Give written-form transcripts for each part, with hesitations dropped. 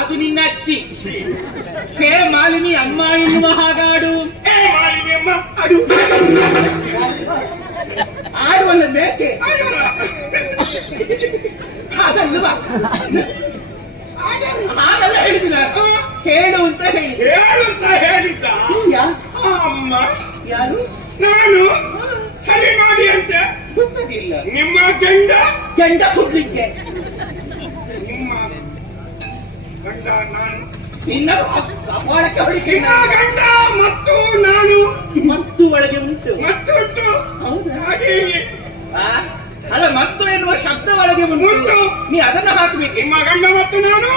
ಅದು ನಿನ್ನ ಅಜ್ಜಿ ಹೇ ಮಾಲಿನಿ ಅಮ್ಮ ಎನ್ನುವ ಹಾಗಾಡು. ಮಾಲಿನಿ ಅಮ್ಮ ಅದು ಆಡುವಲ್ಲ ಮೇಕೆ ಅದಲ್ವಾ ಹಾಗೆಲ್ಲ ಹೇಳಿದಿನ ಹೇಳು ಅಂತ ಹೇಳಿದ್ದ ಅಮ್ಮ. ಯಾರು? ನಾನು ಸರಿ ಮಾಡಿ ಅಂತ ಗೊತ್ತಾಗಿಲ್ಲ. ನಿಮ್ಮ ಗಂಡ ಸುಡ್ಲಿಕ್ಕೆ ನಿಮ್ಮ ಗಂಡ ನಾನು ನಿನ್ನ ಕಪಾಳಕ್ಕೆ ಹೊಡಿಕೆ. ನಿಮ್ಮ ಗಂಡ ಮತ್ತು ನಾನು ಮತ್ತು ಒಳಗೆ ಉಂಟು. ಮತ್ತು ಉಂಟು. ಹಾಗೆ ಅಲ್ಲ, ಮತ್ತು ಎನ್ನುವ ಶಬ್ದ ಒಳಗೆ ಉಂಟು. ನೀ ಅದನ್ನ ಹಾಕಬೇಕು. ನಿಮ್ಮ ಗಂಡ ಮತ್ತು ನಾನು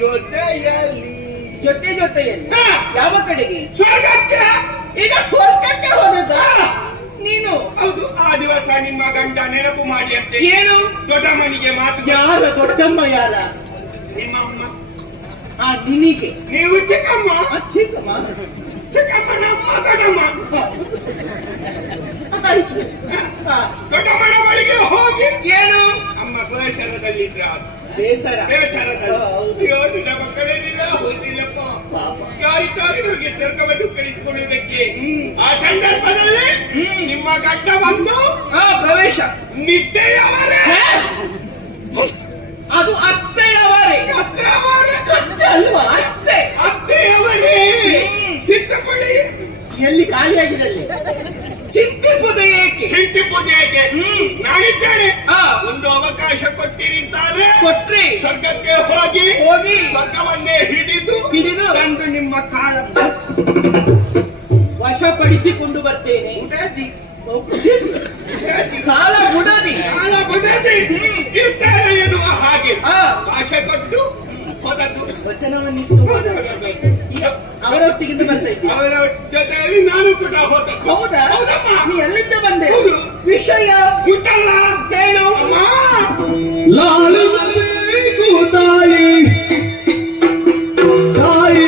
ಜೊತೆಯಲ್ಲಿ ಯಾವ ಕಡೆಗೆ? ಸ್ವರ್ಗಕ್ಕೆ. ಈಗ ಸ್ವರ್ಗಕ್ಕೆ ಹೋದದ ನೀನು? ಹೌದು. ಆ ದಿವಸ ನಿಮ್ಮ ಗಂಡ ನೆನಪು ಮಾಡಿ ಅಂತೆ. ಏನು? ದೊಡ್ಡಮ್ಮನಿಗೆ ಮಾತು. ಯಾರ ದೊಡ್ಡಮ್ಮ? ಯಾರ? ನಿಮ್ಮಮ್ಮ. ನಿನಗೆ ನೀವು ಚಿಕ್ಕಮ್ಮ. ಚಿಕ್ಕಮ್ಮ ನಮ್ಮ ದೊಡ್ಡಮ್ಮ. ದೊಡ್ಡಮ್ಮನ ಬಳಿಗೆ ಹೋಗಿ ಏನು? ಅಮ್ಮ ಬೇಸರದಲ್ಲಿದ್ರ. ಬೇಸರದಲ್ಲಿ ಅಯ್ಯೋ ನಿನ್ನ ಮಕ್ಕಳೇನಿಲ್ಲ ಹೋಗಿಲ್ಲಪ್ಪ. ಯಾರಿಗಾರಿಗೆ ಸ್ವರ್ಗವನ್ನು ಕಳಿಸಿಕೊಳ್ಳುವುದಕ್ಕೆ ಆ ಸಂದರ್ಭದಲ್ಲಿ ನಿಮ್ಮ ಗಂಡ ಬಂದು ಪ್ರವೇಶ. ನಿದ್ದೆಯವರೇ. ಅದು ಅತ್ತೆಯವರೇ. ಅತ್ತೆ ಅಲ್ವಾ? ಅತ್ತೆಯವರೇ. ಚಿಂತಪಡಿ ಎಲ್ಲಿ ಖಾಲಿಯಾಗಿದಲ್ಲಿ ಚಿಂತಿಸುವುದು ಏಕೆ? ನಾನಿದ್ದೇನೆ. ಒಂದು ಅವಕಾಶ ಕೊಟ್ಟಿರಿದ್ದಾರೆ. ಕೊಟ್ರಿ ಸ್ವರ್ಗಕ್ಕೆ ಹೋಗಿ ಸ್ವರ್ಗವನ್ನೇ ಹಿಡಿದು ತಂದು ನಿಮ್ಮ ಕಾಲ ವಶಪಡಿಸಿಕೊಂಡು ಬರ್ತೇನೆ. ಕಾಲ ಬುಡದಿ ಇರ್ತಾರೆ ಎನ್ನುವ ಹಾಗೆ ಭಾಷೆ ಕೊಟ್ಟು ಹೋದದ್ದು. ವಚನವನ್ನಿಟ್ಟು ಅವರೊಟ್ಟಿಗಿಂತ ಬರ್ತಾ ಇದ್ದೆ. ಅವರ ಜೊತೆಯಲ್ಲಿ ನಾನು ಕೂಡ ಹೋದ. ಹೌದಾ? ನೀ ಎಲ್ಲಿಂದ ಬಂದೆ? ವಿಷಯ ಉಂಟಲ್ಲ ಹೇಳು. ಲಾಲು ತಾಯಿ ತಾಯಿ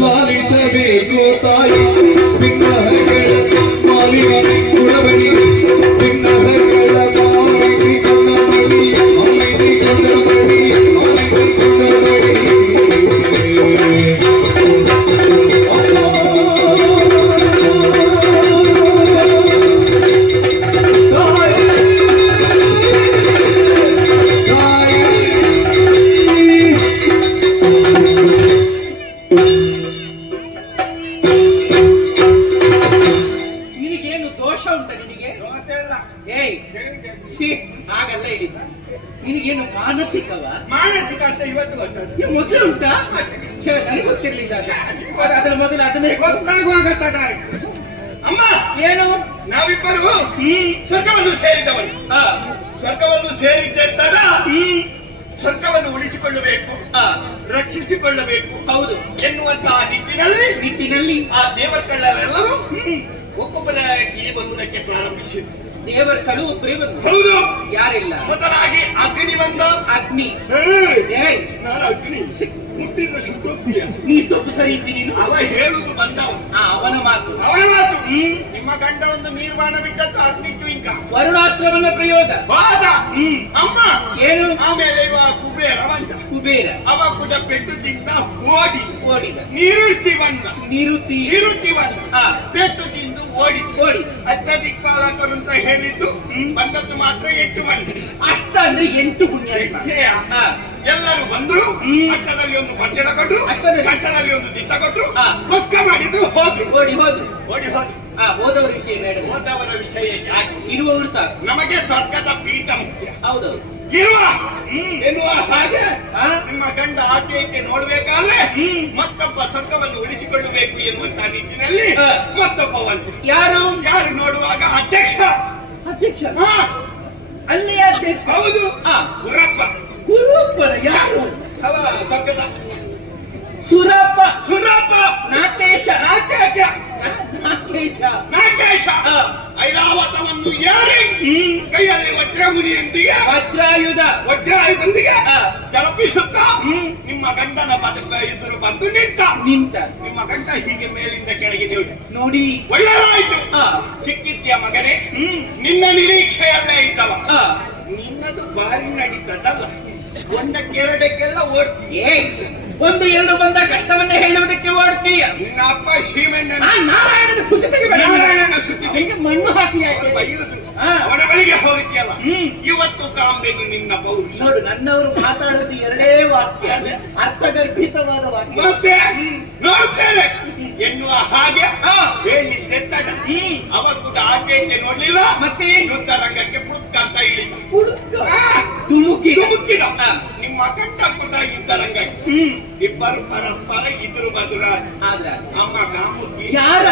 ಲಾಲಿಸಬೇಕು ತಾಯಿ ಭಿನ್ನಹಗಳ ಮಾಲಿನ ಗುಣಬನಿ ಭಿನ್ನಹಗಳ ಮಾಲಿನಿ ಕನ್ನಡಿ ಮಾಲಿನಿ ಕನ್ನಡಿ ಮಾಲಿನಿ ಕನ್ನಡಿ ನಿನಗೇನು ದೋಷ ಉಂಟ ನಿನಗೆ? ಏಯ್ ಛೀ, ಹಾಗಲ್ಲ ಹೇಳಿದ. ನಿನಗೇನು ಮಾನಸಿಕವ? ಮಾನಸಿಕ ಅಂತ ಇವತ್ತು ಗೊತ್ತಾಯ್ತು. ಮೊದಲು ಉಂಟಾ? ಛೇ, ನನಗೆ ಗೊತ್ತಿರ್ಲಿಲ್ಲ ಅದು. ಅದರ ಮೊದಲು ಅದನ್ನೇ ಗೊತ್ತಾಗುವಾಗ ತಡ ಆಯ್ತು. ಅಮ್ಮ, ಏನು? ನಾವಿಬ್ಬರು ಹ್ಮ್ ಸ್ವರ್ಗವನ್ನು ಸೇರಿದವರು. ಆ, ಸ್ವರ್ಗವನ್ನು ಸೇರಿದ್ದೆ ತಡ ಹ್ಮ್ ಸ್ವರ್ಗವನ್ನು ಉಳಿಸಿಕೊಳ್ಳಬೇಕು, ಆ, ರಕ್ಷಿಸಿಕೊಳ್ಳಬೇಕು ಹೌದು. ಎನ್ನುವಂತಹ ನಿಟ್ಟಿನಲ್ಲಿ ಆ ದೇವರುಗಳೆಲ್ಲರೂ ಹ್ಮ್ ಒಬ್ಬೊಬ್ಬರಾಗಿ ಬರುವುದಕ್ಕೆ ಪ್ರಾರಂಭಿಸಿದರು. ದೇವರ ಕಳು ಒಬ್ಬರೇ ಬಂದು ಹೌದು. ಯಾರಿಲ್ಲ. ಮೊದಲಾಗಿ ಅಗ್ನಿ ಬಂದ. ಅಗ್ನಿ. ಏಯ್ ನಾನು ಅಗ್ನಿ ಹುಟ್ಟಿದ ಶುದ್ಧೋಕ್ತಿಯ. ನೀ ತಪ್ಪು ಸರಿ ಇದ್ದೀನಿ ನೀನು. ಅವ ಹೇಳುದು ಬಂದವ, ಅವನ ಮಾತು. ಅವನ ಮಾತು. ಹ್ಮ್ ನಿಮ್ಮ ಗಂಡ ಒಂದು ನಿರ್ಮಾಣ ಬಿಟ್ಟದ್ದು ಅಗ್ನಿ ಚ್ವಿಂಕ ವರುಣಾಸ್ತ್ರವನ್ನ ಪ್ರಯೋಗ. ವಾದ. ಹ್ಮ್ ಅಮ್ಮ, ಏನು? ಆಮೇಲೆ ಇವ ಕುಬೇರ ಬಂದ. ಕುಬೇರ ಅವ ಕೂಡ ಪೆಟ್ಟು ತಿಂದ ಓಡಿ. ಓಡಿದ. ನಿರುತ್ತಿ ಬಂದ. ನಿರುತ್ತಿ ಬಂದ. ಆ, ಪೆಟ್ಟು ತಿಂದು ಓಡಿ. ಓಡಿ. ಅತ್ಯಧಿಕ್ಪಾಲಕರು ಅಂತ ಹೇಳಿದ್ದು ಬಂದದ್ದು ಮಾತ್ರ 8 ಮಂದಿ. ಅಷ್ಟ ಅಂದ್ರೆ 8 ಪುಣ್ಯ. ಎಷ್ಟೇಯ? ಆ, ಎಲ್ಲರೂ ಬಂದ್ರು. ಹ್ಮ್. ಕಚ್ಚದಲ್ಲಿ ಒಂದು ಪಂಚದ ಕೊಟ್ರು, ಅಷ್ಟರಲ್ಲಿ. ಕಚ್ಚದಲ್ಲಿ ಒಂದು ದಿತ್ತ ಕೊಟ್ರು, ಹಾ. ಪುಸ್ಕ ಮಾಡಿದ್ರು, ಹೋದ್ರು. ಓಡಿ ಹೋದ್ರು. ಓಡಿ ಹೋದ್ರು. ಆ, ಹೋದವರ ವಿಷಯ ಬೇಡ, ಹೋದವರ ವಿಷಯ ಯಾಕೆ? ಇರುವವರು ಸಾಕು. ನಮಗೆ ಸ್ವರ್ಗದ ಪೀಠ ಮುಖ್ಯ. ಹೌದೌದು. ಇರುವ ಹ್ಮ್ ಎನ್ನುವ ಹಾಗೆ ಆ, ನಿಮ್ಮ ಗಂಡ ಆಚೆ ಈಚೆ ನೋಡ್ಬೇಕಾದ್ರೆ ಹ್ಮ್. ಮತ್ತೊಬ್ಬ ಸ್ವರ್ಗವನ್ನು ಉಳಿಸಿಕೊಳ್ಳಬೇಕು ಎನ್ನುವಂತ ನಿಟ್ಟಿನಲ್ಲಿ ಹಾ. ಮತ್ತೊಬ್ಬ ಒಂದು ಯಾರು? ಯಾರು ನೋಡುವಾಗ ಅಧ್ಯಕ್ಷ. ಅಧ್ಯಕ್ಷ. ಹಾ, ಅಲ್ಲಿ ಅಧ್ಯಕ್ಷ. ಹೌದು. ಆ, ಗುರಪ್ಪ. ಗುರುಪ್ಪನ ಯಾರು? ಅವ ಸ್ವರ್ಗದ ಸುರಪ್ಪ. ಸುರಪ್ಪ. ನಾಟೇಶ. ನಾಟ್ಯಾಚ. ನಾಟೇಶ. ನಾಗೇಶ ಆ, ಐರಾವತವನ್ನು ಯಾರಿ ಹ್ಮ್ ಕೈಯಲ್ಲಿ ವಜ್ರಮುನಿಯೊಂದಿಗೆ ವಜ್ರಾಯುಧ. ವಜ್ರಾಯುಧೊಂದಿಗೆ ಆ, ತಲುಪಿಸುತ್ತಾ ಹ್ಮ್ ನಿಮ್ಮ ಗಂಡನ ಬದುಕ ಎದುರು ಬಂದು ನಿಂತ. ನಿಂತ. ನಿಮ್ಮ ಗಂಡ ಹೀಗೆ ಮೇಲಿಂದ ಕೆಳಗೆ ನೋಡಿ ನೋಡಿ. ಒಳ್ಳೆದಾಯ್ತು. ಆ, ಚಿಕ್ಕಿದ್ಯ ಮಗನೇ, ಹ್ಮ್ ನಿನ್ನ ನಿರೀಕ್ಷೆಯಲ್ಲೇ ಇದ್ದವ. ಆ, ನಿನ್ನದು ಬಾರಿ ನಡೀತದಲ್ಲ, ಒಂದಕ್ಕೆರಡಕ್ಕೆಲ್ಲ ಓಡ್ತೀಯ. ಏಯ್, ಒಂದು ಎರಡು ಬಂದ ಕಷ್ಟವನ್ನೇ ಹೇಳುವುದಕ್ಕೆ ಓಡ್ತೀಯ. ನಿನ್ನ ಅಪ್ಪ ಶ್ರೀಮಣ್ಣ ಆ, ನಾರಾಯಣನ ಸುದ್ದಿ ತೆಗಿಬೇಡ. ನಾರಾಯಣನ ಸುದ್ದಿ ತೆಗಿ. ಹಿಂಗೆ ಮಣ್ಣು ಹಾಕಿ ಯಾಕೆ? ಬೈಯುವುದು. ಆ. ಅವನ ಬಳಿಗೆ ಹೋಗುತ್ತೀಯಲ್ಲ, ಹ್ಮ್ ಇವತ್ತು ಕಾಂಬೆನು ನಿನ್ನ ಪೌರುಷ. ನೋಡು, ನನ್ನವರು ಮಾತಾಡೋದು ಎರಡೇ ವಾಕ್ಯ, ಅರ್ಥಗರ್ಭಿತವಾದ ವಾಕ್ಯ. ಮತ್ತೆ ನೋಡ್ತೇನೆ ಎನ್ನುವ ಹಾಗೆ ಆ, ಹೇಳಿದ್ದೆತ್ತಡ. ಹ್ಮ್ ಅವ ಕೂಡ ಆಚೆ ಈಚೆ ನೋಡ್ಲಿಲ್ಲ. ಮತ್ತೆ ಯುದ್ಧ ರಂಗಕ್ಕೆ ಪುಡುಕ ಅಂತ ಇಳಿದ. ಹುಡುಕ ಆ, ತುಳುಕಿ. ಧುಮುಕಿದ. ಆ, ನಿಮ್ಮ ಗಂಡ ಕೂಡ ಯುದ್ಧ ರಂಗಕ್ಕೆ. ಹ್ಮ್ ಇಬ್ಬರು ಪರಸ್ಪರ ಇದ್ರು ಬದುರಾದ. ಆದ್ರ ಅಮ್ಮ ಕಾಮುಕಿ, ಯಾರ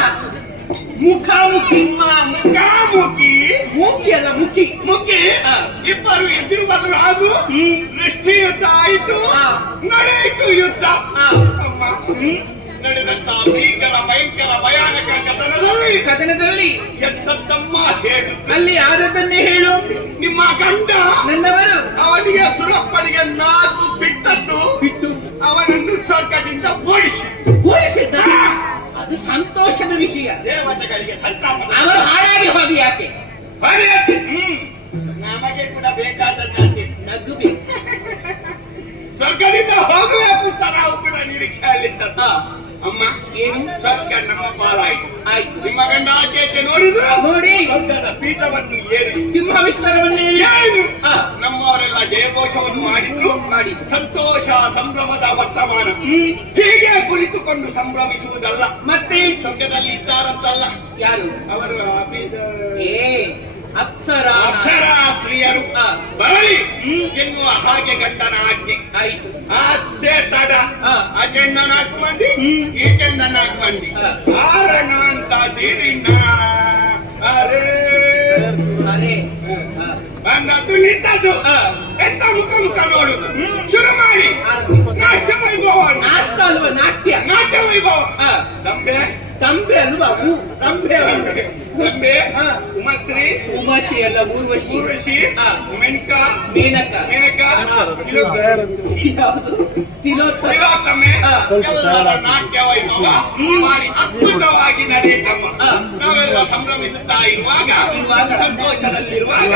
ಮುಖಾಮುಖಿ. ಅಮ್ಮ ಮುಖಾಮುಖಿ. ಮುಖಿ ಅಲ್ಲ, ಮುಖಿ. ಮುಖಿ. ಆ. ಇಬ್ಬರು ಎದುರು ಬದುರಾದ್ರು. ಹ್ಮ್ ದೃಷ್ಟಿ ಯುದ್ಧ ಆಯ್ತು. ಆ. ನಡೆಯಿತು ಯುದ್ಧ. ಆ, ಅಮ್ಮ, ಹ್ಮ್ ನಡೆದಂತ ಭೀಕರ ಭಯಂಕರ ಭಯಾನಕ ಕಥನದಲ್ಲಿ ಕದನದಲ್ಲಿ ಎದ್ದದ್ದಮ್ಮ ಹೇಳು. ಅಲ್ಲಿ ಆದದ್ದನ್ನೇ ಹೇಳು. ನಿಮ್ಮ ಗಂಡ ನನ್ನವರು ಅವನಿಗೆ ಸುರಪ್ಪನಿಗೆ 4 ಬಿಟ್ಟದ್ದು ಬಿಟ್ಟು ಅವನನ್ನು ಸ್ವರ್ಗದಿಂದ ಓಡಿಸಿ. ಓಡಿಸಿದ್ದ. ಅದು ಸಂತೋಷದ ವಿಷಯ. ದೇವತೆಗಳಿಗೆ ಸಂತಾಪದ ಅವರು ಹಾಳಾಗಿ ಹೋಗಿ ಯಾಕೆ? ಹೊರೆಯಾಗಿ. ಹ್ಮ್ ನಮಗೆ ಕೂಡ ಬೇಕಾದ ಜಾತಿ. ನಗು ಬೇಕು. ಸ್ವರ್ಗದಿಂದ ಹೋಗಬೇಕು ಅಂತ ನಾವು ಕೂಡ ನಿರೀಕ್ಷೆಯಲ್ಲಿದ್ದ. ಆ, ಅಮ್ಮ ಏನು? ಸ್ವರ್ಗ ನಮ್ಮ ಪಾಲಾಯಿತು. ಆಯ್ತು. ನಿಮ್ಮ ಗಂಡ ಆಚೆ ನೋಡಿದ್ರು ನೋಡಿ ಸ್ವರ್ಗದ ಪೀಠವನ್ನು ಏರಿ ಸಿಂಹ ವಿಸ್ತಾರವನ್ನೇ ಏನು? ಆ, ನಮ್ಮವರೆಲ್ಲ ಜಯಘೋಷವನ್ನು ಮಾಡಿದ್ರು. ಮಾಡಿ. ಸಂತೋಷ ಸಂಭ್ರಮದ ವರ್ತಮಾನ. ಹ್ಮ್. ಹೀಗೆ ಕುಳಿತುಕೊಂಡು ಸಂಭ್ರಮಿಸುವುದಲ್ಲ. ಮತ್ತೆ ಸ್ವರ್ಗದಲ್ಲಿ ಇದ್ದಾರಂತಲ್ಲ ಯಾರು? ಅವರು ಆಫೀಸರ್ ಏ ಅಪ್ಸರ. ಅಪ್ಸರ ಪ್ರಿಯರು ಆ. ಬರಲಿ ಹ್ಮ್. ಎನ್ನುವ ಹಾಗೆ ಗಂಡನ ಆಜ್ಞೆ. ಆಯ್ತು. ಆಚೆ ತಡ ಆ. ಆಚೆಯಿಂದ 4 ಮಂದಿ ಹ್ಮ್. ಈಚೆಯಿಂದ 4 ಮಂದಿ ಆ. ಕಾರಣ ಅಂತ ದಿರಿನ ಅರೇ ಅರೆ ಆ, ಬಂದದ್ದು ನಿಂತದ್ದು ಆ. ಎಂತ ಮುಖ ನೋಡುದು ಹ್ಮ್. ಶುರು ಮಾಡಿ ಆರಂಭಿಸು. ನಾಟ್ಯ ವೈಭವ ನಾಷ್ಟ ಅಲ್ವಾ ನಾಟ್ಯ? ನಾಟ್ಯ ವೈಭವ ಆ, ದಂಬೆ ತಂಬೆ ಅಲ್ವಾ? ತಂಬೆ ದಂಬೆ ಆ. ಉಮಾಶ್ರೀ ಉಮಾಶಿ ಅಲ್ಲ ಊರ್ವಶಿ. ಊರ್ವಶಿ ಆ. ಮೆಣಕ ಮೇನಕ. ಮೇನಕ ಆ. ಯಾವುದು? ತಿಲೋತ್ತಮ. ತಿಲೋತ್ತಮೆ ಆ. ಎಲ್ಲರ ನಾಟ್ಯ ವೈಭವ ಮಾಡಿ ಅದ್ಭುತವಾಗಿ ನಡೆಯಿತಮ್ಮ. ಆ. ನಾವೆಲ್ಲ ಸಂಭ್ರಮಿಸುತ್ತಾ ಇರುವಾಗ ಸಂತೋಷದಲ್ಲಿರುವಾಗ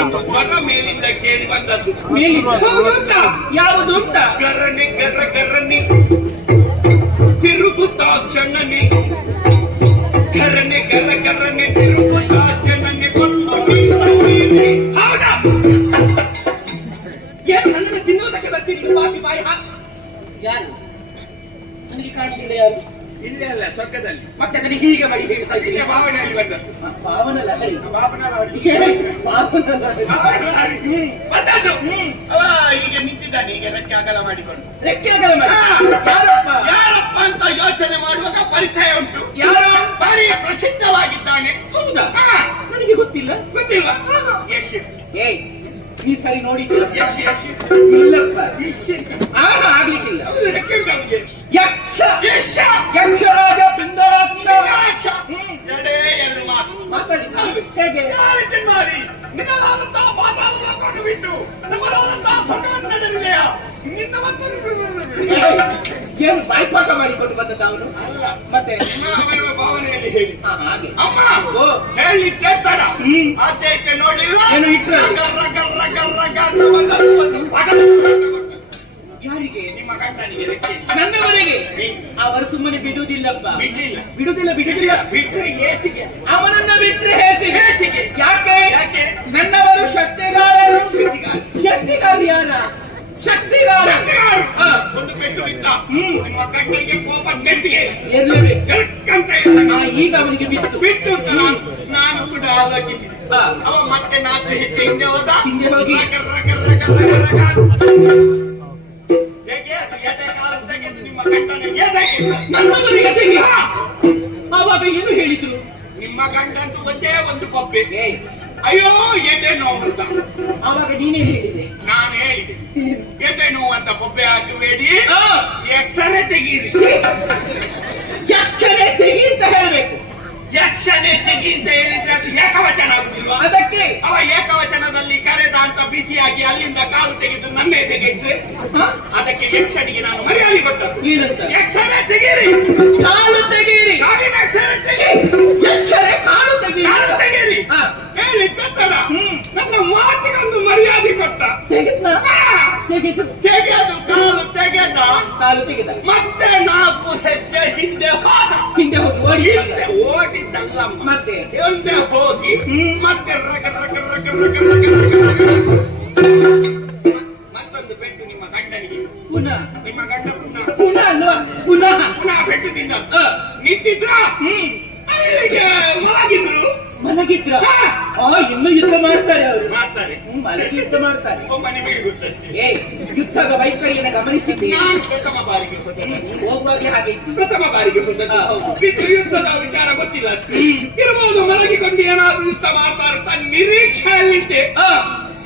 ಒಂದು ಸ್ವರ ಮೇಲಿಂದ ಕೇಳಿ ಬಂದದ್ದು. ಮೇಲಿಂದ? ಹೌದು ಅಂತ. ಯಾವುದು ಅಂತ? ಗರ್ರನೆ ಗರ್ರನೆ ತಿರುಗುತ್ತಾ ಕ್ಷಣನೆ ಗರ್ರನೆ ಗರ್ರನೆ ತಿರುಗುತ್ತಾ ಕ್ಷಣನೆ ಬಂದು ನಿಂತ ನೀರಿ. ಹೌದಾ? ಏನು ನನ್ನನ್ನು ತಿನ್ನುವುದಕ್ಕೆ ಬರ್ತೀರಿ ನೀವು? ಬಾಯಿ ಬಾಯಿ ಹಾ. ಯಾರು? ನನಗೆ ಕಾಣಿಸಿದ ಯಾರು? ಇಲ್ಲೇ ಅಲ್ಲ ಸ್ವರ್ಗದಲ್ಲಿ ಮತ್ತೆ ನನಗೆ ಹೀಗೆ ಮಾಡಿ ಹೇಳ್ತಾ ಇದ್ದೀನಿ. ಇಲ್ಲೇ ಭಾವನೆಯಲ್ಲಿ ಬಂದದ್ದು. ಪಾವನಲ್ಲ ಹೇಳಿ. ಭಾವನಲ್ಲ ಪಾವನಲ್ಲ. ಬಂದದ್ದು. ಹ್ಮ್. ಅವ ಈಗ ನಿಂತಿದ್ದಾನೆ ಈಗ ರೆಕ್ಕೆ ಅಗಲ ಮಾಡಿಕೊಂಡು. ರೆಕ್ಕೆ ಅಗಲ ಮಾಡಿ. ಹಾ. ಯಾರಪ್ಪ? ಯಾರಪ್ಪ ಅಂತ ಯೋಚನೆ ಮಾಡುವಾಗ ಪರಿಚಯ ಉಂಟು. ಯಾರು? ಭಾರಿ ಪ್ರಸಿದ್ಧವಾಗಿದ್ದಾನೆ. ಹೌದಾ? ಹಾ. ನನಗೆ ಗೊತ್ತಿಲ್ಲ. ಗೊತ್ತಿಲ್ವಾ? ಯಶ್ ಏಯ್ ನೀ ಸರಿ ನೋಡಿದ್ದಿಲ್ಲ. ಯಶ್ ಇಲ್ಲಪ್ಪ. ಯಶ್ ಆಗ್ಲಿಕ್ಕಿಲ್ಲ. ಹೌದು, ರೆಕ್ಕೆ ಉಂಟು ಅವನಿಗೆ. ಯಕ್ಷ. ಯಶ್ ಯಕ್ಷರಾಜ ಪಿಂಡರಾಕ್ಷ. ಯಕ್ಷ. ಎರಡೇ ಎರಡು ಮಾತು ಮಾತಾಡಿ. ಹೇಗೆ? ಯಾರಿಗೆ ಮಾಡಿ ನಿನ್ನದಾದಂತಹ ಪಾತಾಳದ ಕೊಂಡು ಬಿಟ್ಟು ನಮ್ಮದಾದಂತಹ ಸ್ವರ್ಗವನ್ನು ನಡೆದಿದೆಯಾ? ನಿನ್ನ ಮತ್ತು ಏನು ಬಾಯ್ಪಾಠ ಮಾಡಿಕೊಂಡು ಬಂದದ್ದು ಅವನು? ಅಲ್ಲ, ಮತ್ತೆ ಅವನ ಭಾವನೆಯಲ್ಲಿ ಹೇಳಿ. ಹಾಗೆ ಅಮ್ಮ ಓ. ಹೇಳಿದ್ದೆ ತಡ. ಹ್ಮ್. ಆಚೆ ಈಚೆ ನೋಡಿಲ್ಲ. ಏನು ಇಟ್ರು? ರಗ ಅಂತ ಬಂದದ್ದು ಒಂದು ಪಗಲು. ಯಾರಿಗೆ? ನಿಮ್ಮ ಗಂಡನಿಗೆ ರೆಕ್ಕೆ ನನ್ನವರೆಗೆ ಇಲ್ಲ. ಅವರು ಸುಮ್ಮನೆ ಬಿಡುವುದಿಲ್ಲ. ಬಿಡ್ಲಿಲ್ಲ. ಬಿಡುವುದಿಲ್ಲ. ಬಿಟ್ರೆ ಏಸಿಗೆ ಅವನನ್ನ ಬಿಟ್ಟರೆ ಹೇಸಿಗೆ. ಹೇಸಿಗೆ. ಯಾಕೆ? ಯಾಕೆ? ನನ್ನವರು ಶಕ್ತಿಗಾರರು. ಶಕ್ತಿಗಾರ. ಶಕ್ತಿಗಾರ ಯಾರ? ಶಕ್ತಿಗಾರ. ಶಕ್ತಿಗಾರ. ಹಾ. ಒಂದು ಪೆಟ್ಟು ಬಿದ್ದ. ಹ್ಮ್. ನಿಮ್ಮ ಗಂಡನಿಗೆ ಕೋಪ ನೆಟ್ಟಿಗೆ ಇರ್ಲೇಬೇಕು. ಎಲ್ಕಂತ ಇದ್ದಾನೆ. ಈಗ ಅವನಿಗೆ ಬಿತ್ತು. ಬಿತ್ತು ಅಂತ ನಾನು ಕೂಡ ಆಲೋಚಿಸಿದೆ. ಹಾ. ಅವ ಮತ್ತೆ 4 ಹೆಜ್ಜೆ ಹಿಂದೆ ಹೋದ. ಹಿಂದೆ ಹೋಗಿ. ರಗ. ಹೇಗೆ ಅದು ಎದೆ ಕಾಲು ತೆಗೆದು ನಿಮ್ಮ ಗಂಡನಿಗೆ ಎದೆಗೆ. ನನ್ನವರಿಗೆ ತೆಗಿ. ಆವಾಗ ಏನು ಹೇಳಿದ್ರು? ನಿಮ್ಮ ಗಂಡಂತೂ ಒಂದೇ ಒಂದು ಕೊಬ್ಬೆ. ಏಯ್, ಅಯ್ಯೋ ಎದೆ ನೋವು ಅಂತ. ಆವಾಗ ನೀನೇ ಹೇಳಿದೆ. ನಾನು ಹೇಳಿದೆ ಎದೆ ನೋವು ಅಂತ ಬೊಬ್ಬೆ ಹಾಕಬೇಡಿ, ಆ, ಎಕ್ಸರೆ ತೆಗೀರಿ. ಯಕ್ಷಣೆ ತೆಗಿ ಅಂತ ಹೇಳಬೇಕು. ಯಕ್ಷಣೆ ತೆಗಿ ಅಂತ ಹೇಳಿದ್ರೆ ಅದು ಏಕವಚನ ಆಗುದಿಲ್ವಾ? ಅದಕ್ಕೆ ಅವ ಏಕವಚನದಲ್ಲಿ ಕರೆದ ಅಂತ ಬಿಸಿಯಾಗಿ ಅಲ್ಲಿಂದ ಕಾಲು ತೆಗೆದು ನನ್ನ ಎದೆಗೆ ಇಟ್ರೆ ಹಾ? ಅದಕ್ಕೆ ಯಕ್ಷನಿಗೆ ನಾನು ಮರ್ಯಾದೆ ಕೊಟ್ಟದ್ದು. ಏನಂತ? ಯಕ್ಷಣೆ ತೆಗೀರಿ, ಕಾಲು ತೆಗೀರಿ. ಕಾಲಿನ ಯಕ್ಷಣೆ ತೆಗೀರಿ, ಯಕ್ಷಣೆ ಕಾಲು ತೆಗೀರಿ. ಕಾಲು ತೆಗೀರಿ. ಹಾ. ಹೇಳಿ ಕತ್ತಡ. ಹ್ಮ್. ನನ್ನ ಮಾತಿಗೊಂದು ಮರ್ಯಾದೆ ಕೊಟ್ಟ. ತೆಗೆದ್ನ? ತೆಗೆದು. ತೆಗೆದು ಕಾಲು ತೆಗೆದ. ಕಾಲು ತೆಗೆದ. ಮತ್ತೆ 4 ಹೆಜ್ಜೆ ಹಿಂದೆ ಹೋದ. ಹಿಂದೆ ಹೋಗಿ ಓಡಿ. ಹಿಂದೆ ಓಡಿದ್ದಲ್ಲಮ್ಮ, ಮತ್ತೆ ಹಿಂದೆ ಹೋಗಿ ಹ್ಮ್. ಮತ್ತೆ ಮತ್ತೊಂದು ಪೆಟ್ಟು ನಿಮ್ಮ ಗಂಡನಿಗೆ. ಪುನಃ ನಿಮ್ಮ ಗಂಡ ಪುನಃ ಪುನಃ ಅಲ್ವಾ? ಪುನಃ ಪುನಃ ಪೆಟ್ಟು ತಿಂದ. ಆ, ನಿಂತಿದ್ರ ಹ್ಮ್. ಅಲ್ಲಿಗೆ ಮಲಗಿದ್ರು. ಮಲಗಿದ್ರ? ಹಾ. ಇನ್ನು ಯುದ್ಧ ಮಾಡ್ತಾರೆ ಅವರು. ಮಾಡ್ತಾರೆ. ಮಲಗಿ ಯುದ್ಧ ಮಾಡ್ತಾರೆ. ಒಬ್ಬ ನಿಮಗೆ ಗೊತ್ತಷ್ಟೇ. ಏಯ್, ಯುದ್ಧದ ವೈಖರಿಯನ್ನು ಗಮನಿಸಿದ್ದೆ. ನಾನು ಪ್ರಥಮ ಬಾರಿಗೆ ಹೋದದ್ದು. ಹೋಗುವಾಗಲೇ ಹಾಗೆ ಇತ್ತು. ಪ್ರಥಮ ಬಾರಿಗೆ ಹೋದದ್ದು. ಹಾ, ಹೌದು. ಬಿಟ್ಟು ಯುದ್ಧದ ವಿಚಾರ ಗೊತ್ತಿಲ್ಲ ಅಷ್ಟೇ. ಇರಬಹುದು ಮಲಗಿಕೊಂಡು ಏನಾದ್ರೂ ಯುದ್ಧ ಮಾಡ್ತಾರೆ ಅಂತ ನಿರೀಕ್ಷೆಯಲ್ಲಿದ್ದೆ. ಆ,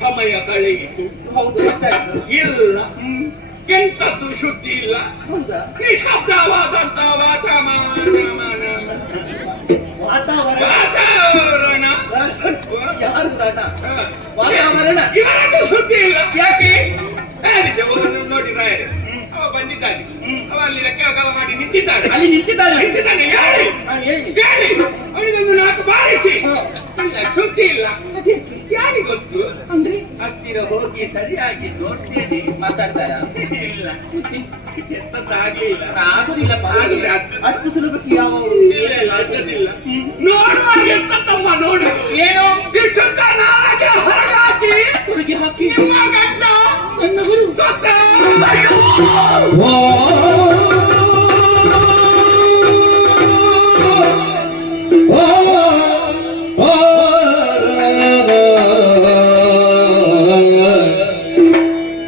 ಸಮಯ ಕಳೆಯಿತು. ಹೌದು ಗೊತ್ತಾಯ್ತು. ಇಲ್ಲ, ಹ್ಮ್. ಎಂತದ್ದು ಸುದ್ದಿ ಇಲ್ಲ. ಹೌದಾ? ನಿಶಬ್ದವಾದಂತ ವಾತಾವರಣ. ಯಾರು ದಾಟ? ಹಾ. ವಾತಾವರಣ. ಇವರದ್ದು ಸುದ್ದಿ ಇಲ್ಲ. ಯಾಕೆ? ಹೇಳಿದ್ದೆ ನೋಡಿ ರಾಯರೇ, ಅವ ಬಂದಿದ್ದಾನೆ. ಅವ ಅಲ್ಲಿ ರೆಕ್ಕೆ ಅಗಲ ಮಾಡಿ ನಿಂತಿದ್ದಾನೆ. ಅಲ್ಲಿ ನಿಂತಿದ್ದಾನೆ. ನಿಂತಿದ್ದಾನೆ. ಹೇಳಿ ಹೇಳಿ. ಹೇಳಿ ಅವನಿಗೊಂದು 4 ಬಾರಿಸಿ. ಹಾ. ಇಲ್ಲ, ಸುದ್ದಿ ಇಲ್ಲ. ಯಾರಿಗೊತ್ತು? ಅಂದ್ರೆ ಹತ್ತಿರ ಹೋಗಿ ಸರಿಯಾಗಿ ನೋಡ್ತೇನೆ. ಮಾತಾಡ್ತಾರ? ಇಲ್ಲ, ಎಂತದ್ದಾಗ್ಲೇ ಇಲ್ಲ. ಆಗುದಿಲ್ಲ ಆಗುದಿಲ್ಲ. ಅಷ್ಟು ಸುಲಭಕ್ಕೆ ಯಾವ ಇಲ್ಲ ಇಲ್ಲ ಅಗ್ಗದಿಲ್ಲ. ನೋಡುವಾಗ ಎಂತ ತಮ್ಮ ನೋಡು. ಏನು ಇಷ್ಟೊತ್ತ ನಾಲ್ಕೆ ಹೊರಗಾಕಿ ಹುಡುಗಿ ಹಾಕಿ ನಿಮ್ಮ ಗಂಡ ನನ್ನ ಗುರು ಸತ್ತ.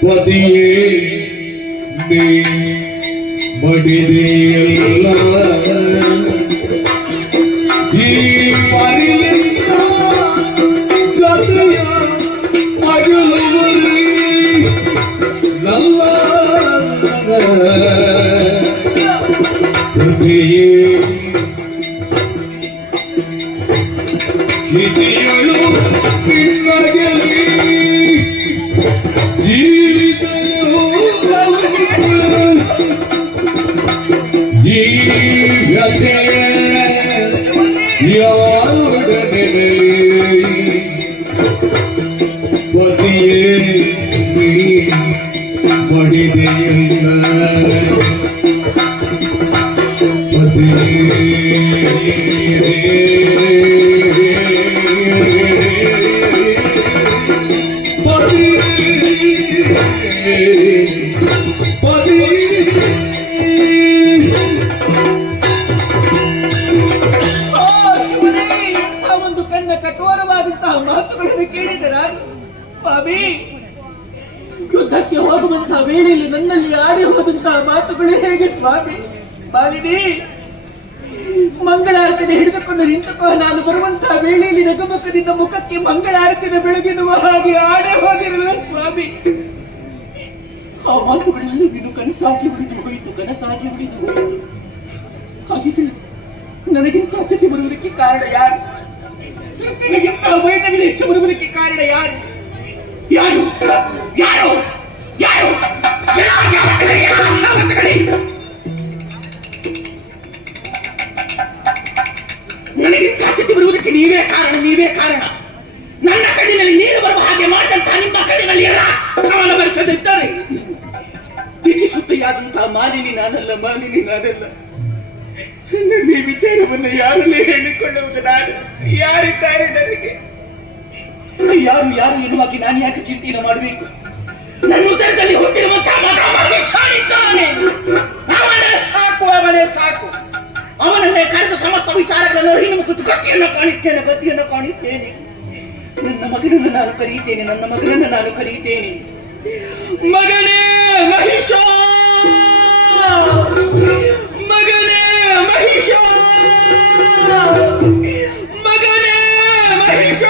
ಪತಿಯೇ ನೀ ಮಡಿದೆಯಲ್ಲ ಈ ಪರಿಯಿಂದ ಜತೆಯ ಅಗಲುವರಿ ನನ್ನ ಪತಿಯೇ ಕಿತಿಯಳು ನಿನ್ನಗೆಲಿ ಜೀವಿತವು ಈ ವ್ಯಥೆ ಯಾರೊಡನೆ ಪತಿಯೇ ನೀ ಮಡಿದೆಯಲ್ಲ ಒಂದು ಕನ್ನ ಕಠೋರವಾದಂತಹ ಮಾತುಗಳನ್ನು ಕೇಳಿದೆ ನಾನು. ಸ್ವಾಮಿ, ಯುದ್ಧಕ್ಕೆ ಹೋಗುವಂತಹ ವೇಳೆಯಲ್ಲಿ ನನ್ನಲ್ಲಿ ಆಡಿ ಹೋದಂತಹ ಮಾತುಗಳು ಹೇಗೆ ಸ್ವಾಮಿ? ಮಾಲಿನಿ, ಮಂಗಳಾರತಿನ ಹಿಡಿದುಕೊಂಡು ನಿಂತುಕೋ, ನಾನು ಬರುವಂತಹ ವೇಳೆಯಲ್ಲಿ ನಗುಮುಖದಿಂದ ಮುಖಕ್ಕೆ ಮಂಗಳಾರತಿನ ಬೆಳಗಿನುವ ಹಾಗೆ ಆಡೇ ಹೋಗಿರಲ್ಲ ಸ್ವಾಮಿ. ಆ ಮಾತುಗಳೆಲ್ಲ ಇನ್ನು ಕನಸಾಗಿ ಉಳಿದು ಹೋಯಿತು, ಕನಸಾಗಿ ಉಳಿದು ಹೋಯಿತು. ಹಾಗಿದ್ರೆ ನನಗಿಂತ ಸ್ಥಿತಿ ಬರುವುದಕ್ಕೆ ಕಾರಣ ಯಾರು? ನನಗಿಂತ ವೈದ್ಯವಿನ ಹೆಚ್ಚು ಬರುವುದಕ್ಕೆ ಕಾರಣ ಯಾರು? ಯಾರು ಯಾರು ಯಾರು ನನಗಿಂತ ಸ್ಥಿತಿ ಬರುವುದಕ್ಕೆ ನೀವೇ ಕಾರಣ, ನೀವೇ ಕಾರಣ. ನನ್ನ ಕಣ್ಣಿನಲ್ಲಿ ನೀರು ಬರುವ ಹಾಗೆ ಮಾಡಿದಂತಹ ನಿಮ್ಮ ಕಣ್ಣಿನಲ್ಲಿ ಎಲ್ಲ ಕವನ ಬರೆಸದಿದ್ದಾರೆ. ದಿಗಿಸುತ್ತೆಯಾದಂತಹ ಮಾಲಿನಿ ನಾನಲ್ಲ, ಮಾಲಿನಿ ನಾನಲ್ಲ. ನನ್ನ ಈ ವಿಚಾರವನ್ನು ಯಾರಲ್ಲೇ ಹೇಳಿಕೊಳ್ಳುವುದು ನಾನು? ಯಾರಿದ್ದಾರೆ ನನಗೆ? ಯಾರು ಯಾರು ಎನ್ನುವಾಗಿ ನಾನು ಯಾಕೆ ಚಿಂತೆಯನ್ನು ಮಾಡಬೇಕು? ನನ್ನ ಉದರದಲ್ಲಿ ಹುಟ್ಟಿರುವಂತಹ ಮಗ ಮಹಿಷಾನಿದ್ದಾನೆ. ಅವನೇ ಸಾಕು, ಅವನೇ ಸಾಕು. ಅವನನ್ನೇ ಕರೆದು ಸಮಸ್ತ ವಿಚಾರಗಳನ್ನು ಹಿನ್ನು ಮುಖದ ಗತಿಯನ್ನು ಕಾಣಿಸ್ತೇನೆ, ಗತಿಯನ್ನು ಕಾಣಿಸ್ತೇನೆ. ನನ್ನ ಮಗನನ್ನು ನಾನು ಕರೆಯುತ್ತೇನೆ, ನನ್ನ ಮಗನನ್ನು ನಾನು ಕರೆಯುತ್ತೇನೆ. ಮಗನೇ ಮಹಿಷ, ಮಗನೇ ಮಹಿಷ, ಮಗನೇ ಮಹಿಷ.